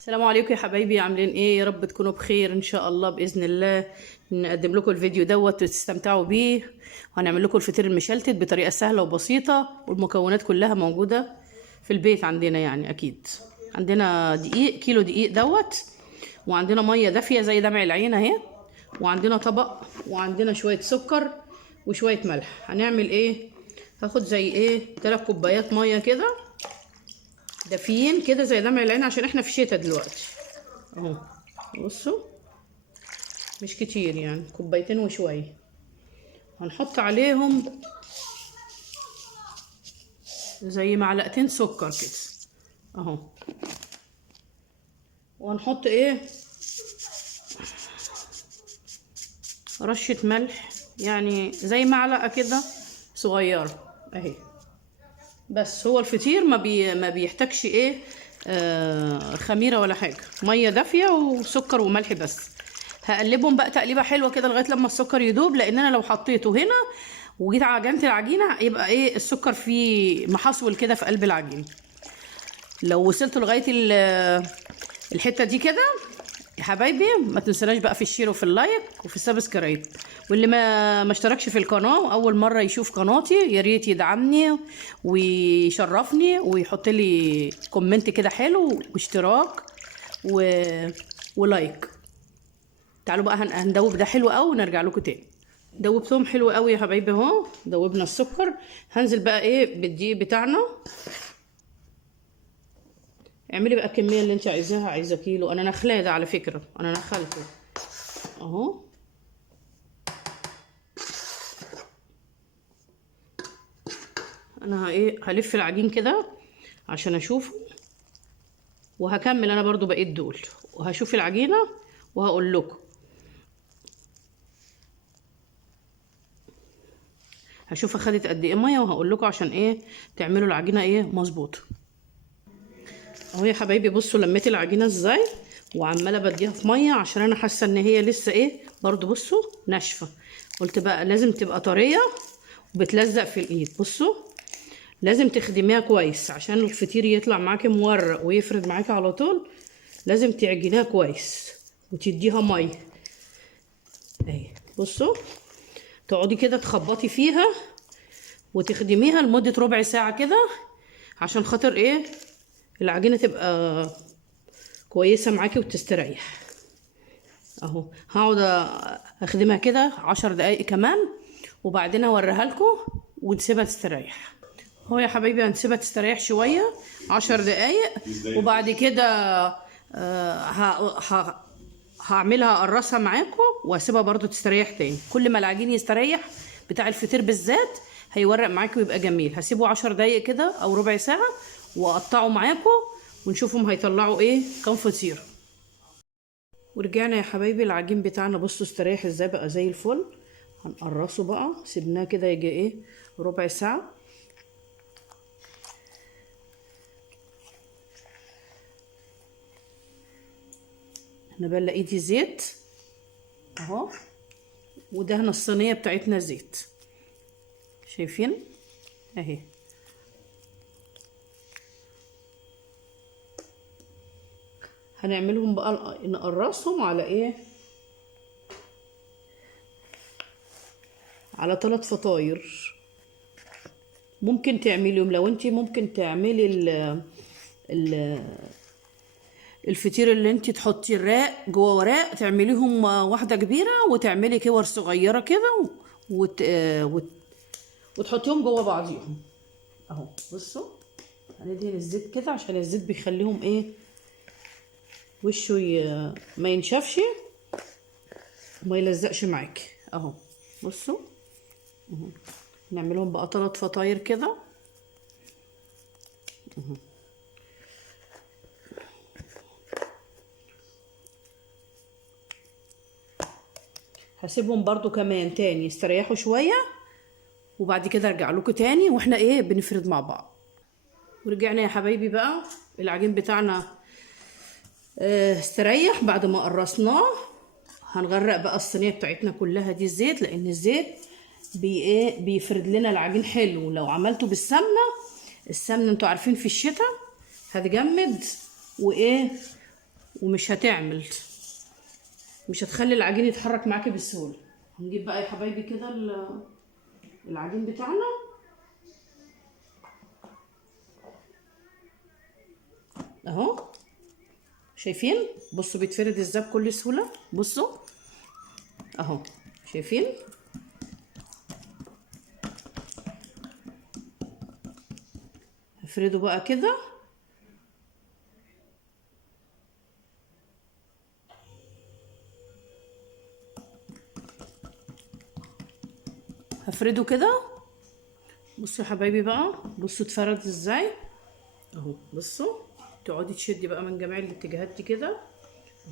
السلام عليكم يا حبايبي، عاملين ايه؟ يا رب تكونوا بخير ان شاء الله باذن الله. نقدم لكم الفيديو دوت وتستمتعوا بيه، وهنعمل لكم الفطير المشلتت بطريقه سهله وبسيطه، والمكونات كلها موجوده في البيت عندنا. يعني اكيد عندنا دقيق، كيلو دقيق دوت، وعندنا ميه دافيه زي دمع العين اهي، وعندنا طبق، وعندنا شويه سكر وشويه ملح. هنعمل ايه؟ هاخد زي ايه 3 كوبايات ميه كده دافيين كده زي دمع العين، عشان احنا في الشتاء دلوقتي اهو. بصوا، مش كتير يعني، كوبايتين وشويه. هنحط عليهم زي معلقتين سكر كده اهو، وهنحط ايه رشه ملح، يعني زي معلقه كده صغيره اهي. بس هو الفطير ما بيحتاجش ايه خميره ولا حاجه، ميه دافيه وسكر وملح بس. هقلبهم بقى تقليبه حلوه كده لغايه لما السكر يدوب، لان انا لو حطيته هنا وجيت عجنت العجينه يبقى ايه السكر فيه محصول كده في قلب العجينه. لو وصلت لغايه الحته دي كده يا حبايبي، ما تنسوناش بقى في الشير وفي اللايك وفي السبسكرايب. واللي ما اشتركش في القناه واول مره يشوف قناتي، يا ريت يدعمني ويشرفني ويحط لي كومنت كده حلو واشتراك ولايك. تعالوا بقى هندوب ده حلو قوي ونرجع لكم تاني. دوبتهم حلو قوي يا حبايبي اهو، دوبنا السكر. هنزل بقى ايه بالدقيق بتاعنا. اعملي بقى الكميه اللي انت عايزاها، عايزه كيلو، انا نخلاه ده على فكره، انا نخلته اهو. انا ايه هلف العجين كده عشان اشوفه، وهكمل انا برضو بقيت دول، وهشوف العجينه وهقول لكم. هشوف اخدت قد ايه ميه وهقول لكم، عشان ايه تعملوا العجينه ايه مظبوطه اهو. يا حبايبي بصوا لميت العجينه ازاي، وعماله بديها في ميه عشان انا حاسه ان هي لسه ايه برضو بصوا ناشفه. قلت بقى لازم تبقى طريه وبتلزق في الايد. بصوا لازم تخدميها كويس عشان الفطير يطلع معاكي مورق ويفرد معاكي على طول. لازم تعجنيها كويس وتديها ميه اهي. بصوا تقعدي كده تخبطي فيها وتخدميها لمده ربع ساعه كده، عشان خاطر ايه العجينه تبقى كويسه معاكي وتستريح اهو. هقعد اخدمها كده 10 دقايق كمان، وبعدين اوريها لكم ونسيبها تستريح اهو. يا حبايبي هنسيبها تستريح شويه 10 دقايق، وبعد كده هعملها اقرصها معاكم واسيبها برضو تستريح تاني. كل ما العجين يستريح بتاع الفطير بالذات هيورق معاكم ويبقى جميل. هسيبه 10 دقايق كده او ربع ساعه واقطعه معاكم ونشوفهم هيطلعوا ايه كام فطير. ورجعنا يا حبايبي، العجين بتاعنا بصوا استريح ازاي، بقى زي الفل. هنقرصه بقى، سيبناه كده يجي ايه ربع ساعه. انا بقى ايدي زيت اهو، ودهنا الصينيه بتاعتنا زيت، شايفين اهي. هنعملهم بقى نقرصهم على ايه، على 3 فطاير. ممكن تعمليهم لو انت ممكن تعملي ال الفطير اللي انت تحطي الراق جوه وراق، تعمليهم واحده كبيره وتعملي كور صغيره كده وتحطيهم جوه بعضيهم اهو. بصوا هندهن الزيت كده عشان الزيت بيخليهم ايه وشه ما ينشفش وما يلزقش معاكي اهو. بصوا اهو، نعملهم بقى 3 فطاير كده اهو. هسيبهم برضو كمان تاني يستريحوا شويه، وبعد كده ارجع لكم تاني واحنا ايه بنفرد مع بعض. ورجعنا يا حبايبي بقى، العجين بتاعنا استريح بعد ما قرصناه. هنغرق بقى الصينيه بتاعتنا كلها دي زيت، لان الزيت ايه بيفرد لنا العجين حلو. لو عملته بالسمنه، السمنه انتوا عارفين في الشتاء هتجمد وايه ومش هتعمل، مش هتخلي العجين يتحرك معاكي بسهوله. هنجيب بقى يا حبايبي كده العجين بتاعنا اهو، شايفين؟ بصوا بيتفرد ازاي بكل سهوله، بصوا اهو، شايفين؟ هفرده بقى كده، هفرده كده. بصوا يا حبايبي بقى، بصوا اتفرد ازاي اهو، بصوا تقعدي تشدي بقى من جميع الاتجاهات دي كده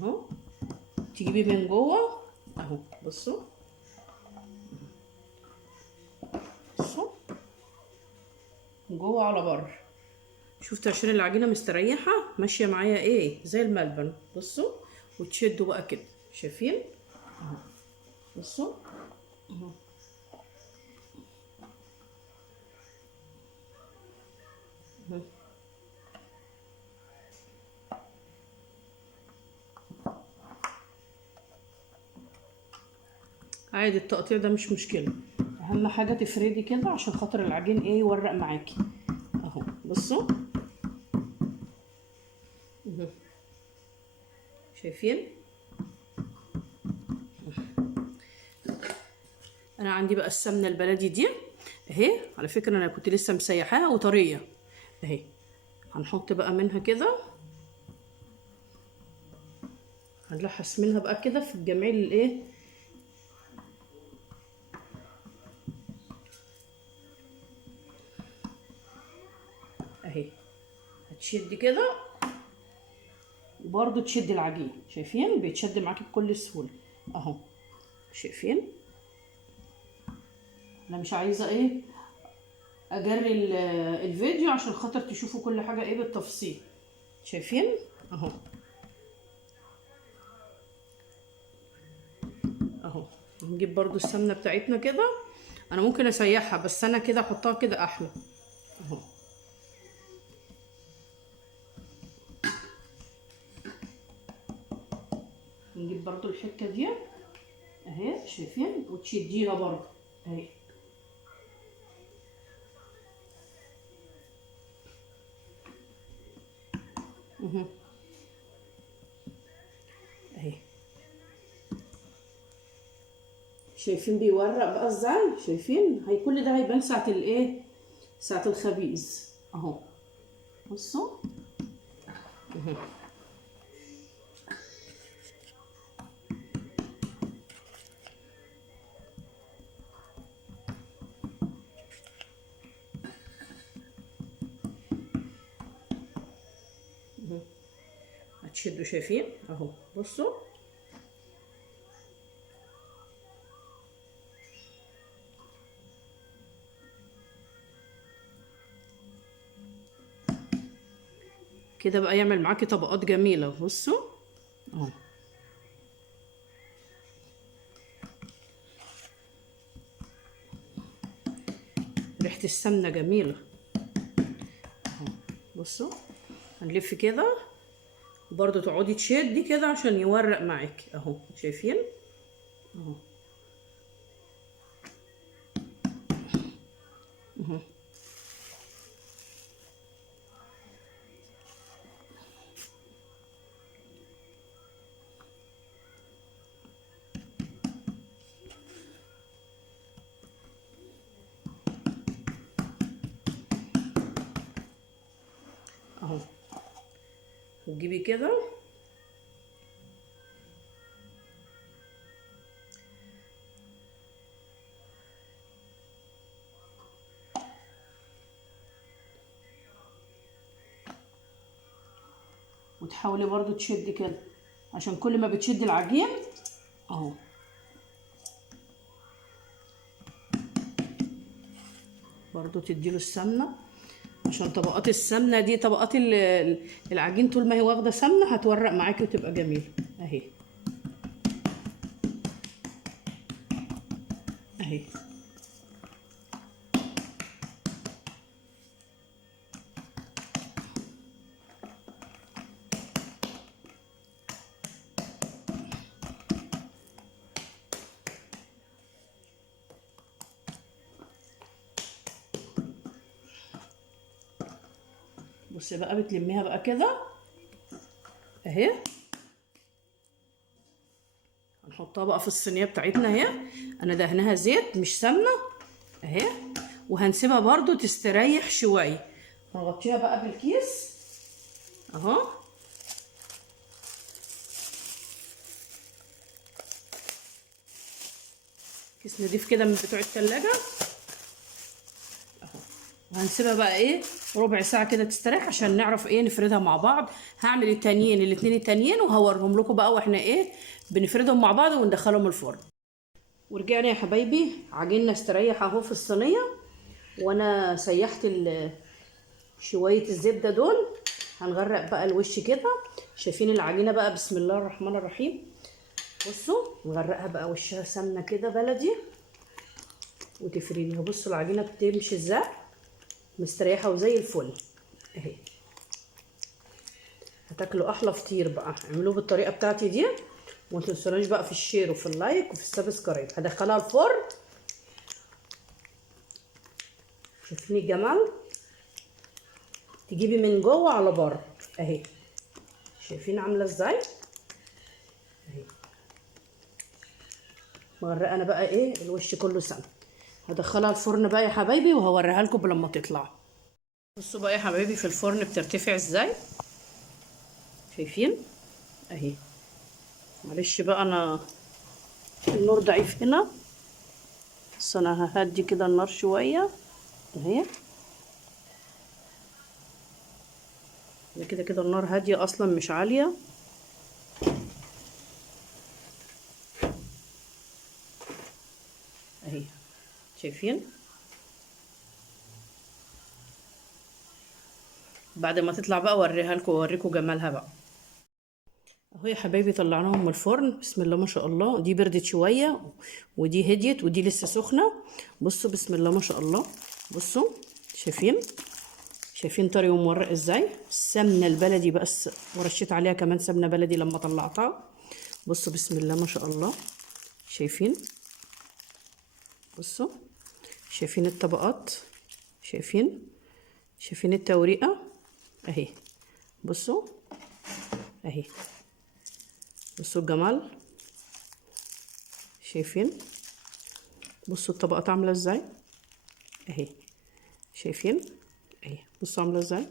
اهو، تجيبي من جوه اهو، بصوا بصوا من جوه على بره. شفتوا عشان العجينه مستريحه ماشيه معايا ايه زي الملبن، بصوا وتشدوا بقى كده، شايفين اهو، بصوا اهو. عادي التقطيع ده مش مشكله، اهم حاجه تفردي كده عشان خاطر العجين ايه يورق معاكي اهو، بصوا اهو. شايفين؟ انا عندي بقى السمنه البلدي دي اهي، على فكره انا كنت لسه مسيحاها وطريه اهي. هنحط بقى منها كده، هنلحس منها بقى كده في الجميع الايه اهي، هتشد كده وبرده تشد العجين، شايفين؟ بيتشد معاكي بكل سهوله اهو، شايفين؟ انا مش عايزه ايه اجري الفيديو عشان خاطر تشوفوا كل حاجه ايه بالتفصيل، شايفين اهو اهو. نجيب برضو السمنه بتاعتنا كده، انا ممكن اسيحها بس انا كده احطها كده احلى اهو. نجيب برضو الحته دي اهي، شايفين؟ وتشديها برضو اهي اهي، شايفين بيورق بقى ازاي؟ شايفين؟ هي كل ده هيبان ساعه الايه، ساعه الخبيز اهو، بصوا اهو هتشدوا، شايفين اهو، بصوا كده بقى يعمل معاكي طبقات جميله، بصوا اهو. ريحه السمنه جميله اهو، بصوا هنلف كده وبرده تقعدي تشدي كده عشان يورق معاكي اهو، شايفين اهو اهو اهو. وتجيبي كده وتحاولي برضو تشدي كده عشان كل ما بتشدي العجين اهو، برضو تديله السمنه عشان طبقات السمنه دي، طبقات العجين طول ما هي واخده سمنه هتورق معاكي وتبقى جميله اهي اهي. بصي بقى بتلميها بقى كده اهي. هنحطها بقى في الصينيه بتاعتنا اهي. انا دهنها زيت مش سمنه اهي. وهنسيبها برضو تستريح شويه. هنغطيها بقى بالكيس اهو. كيس نضيف كده من بتوع التلاجة اهو. وهنسيبها بقى ايه ربع ساعه كده تستريح عشان نعرف ايه نفردها مع بعض. هعمل الاتنين التانيين وهوريهم لكم بقى واحنا ايه بنفردهم مع بعض وندخلهم الفرن. ورجعنا يا حبايبي عجيننا استريح اهو في الصينيه. وانا سيحت شويه الزبده دول. هنغرق بقى الوش كده. شايفين العجينه بقى بسم الله الرحمن الرحيم. بصوا نغرقها بقى وشها سمنه كده بلدي وتفرديها. بصوا العجينه بتمشي ازاي مستريحه وزي الفل اهي. هتاكلوا احلى فطير بقى. اعملوه بالطريقه بتاعتي دي وما تنسوناش بقى في الشير وفي اللايك وفي السبسكرايب. هدخلها الفرن. شايفين الجمال تجيبي من جوه على بره اهي. شايفين عامله ازاي اهي. مغرقه انا بقى ايه الوش كله سمنه. هدخلها الفرن بقى يا حبايبي وهوريها لكم لما تطلع. بصوا بقى يا حبايبي في الفرن بترتفع ازاي. شايفين اهي. معلش بقى انا النور ضعيف هنا بس انا ههدي كده النار شويه اهي. كده كده النار هاديه اصلا مش عاليه اهي. شايفين بعد ما تطلع بقى اوريها لكم واوريكم جمالها بقى اهو يا حبايبي. طلعناهم من الفرن بسم الله ما شاء الله. دي بردت شويه ودي هديت ودي لسه سخنه. بصوا بسم الله ما شاء الله. بصوا شايفين طري ومورق ازاي. السمنه البلدي بس ورشيت عليها كمان سمنه بلدي لما طلعتها. بصوا بسم الله ما شاء الله. شايفين بصوا شايفين الطبقات. شايفين التوريقه اهي. بصوا اهي. بصوا الجمال. شايفين بصوا الطبقات عامله ازاي اهي. شايفين اهي. بصوا عامله ازاي.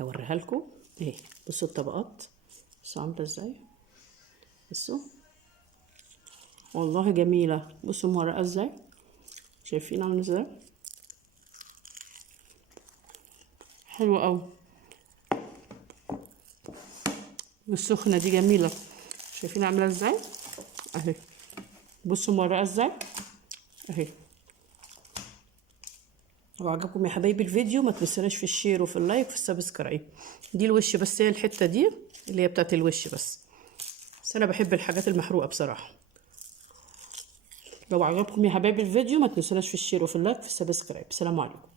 هوريها لكم اهي. بصوا الطبقات بصوا عامله ازاي. بصوا والله جميله. بصوا مورقه ازاي. شايفين عامله ازاي. حلوه قوي. والسخنه دي جميله. شايفين عامله ازاي اهي. بصوا مورقه ازاي اهي. لو عجبكم يا حبايبي الفيديو ما تنسوناش في الشير وفي اللايك وفي السبسكرايب. دي الوش بس هي الحته دي اللي هي بتاعت الوش بس انا بحب الحاجات المحروقه بصراحه. لو عجبكم يا حبايبي الفيديو ما تنسوناش في الشير وفي اللايك وفي السبسكرايب. سلام عليكم.